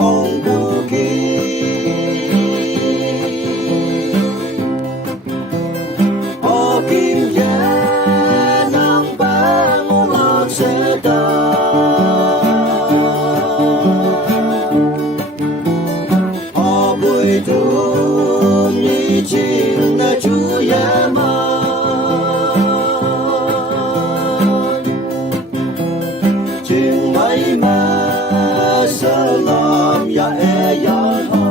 ông bù kỳ ô kim giá nang ba ngô lạc sẽ đà ô bùi thum như chim đã chú ya ma chim mấy ma salam ya e ya ha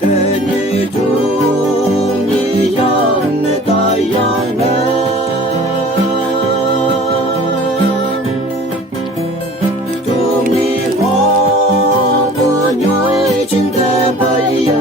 te ni tu ni yan ta yan na tu ni ho bu nhoi trên te bay ya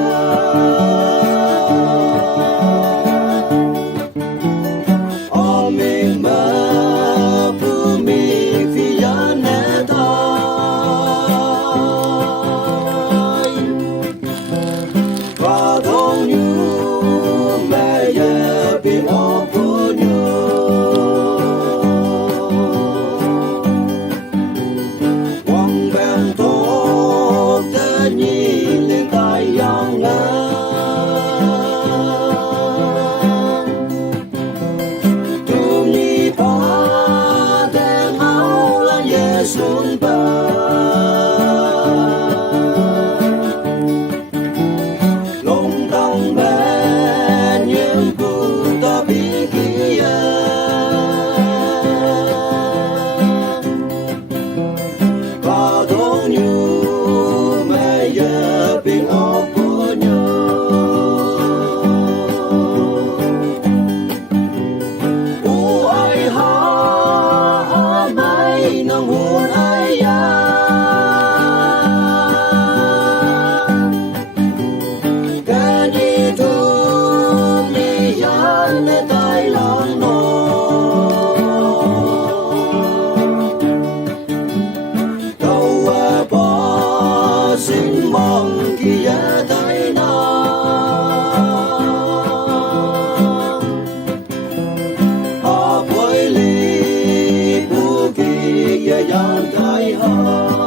xuống bờ lung tung bên những cụ ta bị kia và thấu như mẹ giờ bình ốc của nhau u ai ha mai nang hôn ai ya cái gì tu đi yan để tay lòng nó đâu bỏ xin mong kia tay na họ quay li bu kia yan tay ha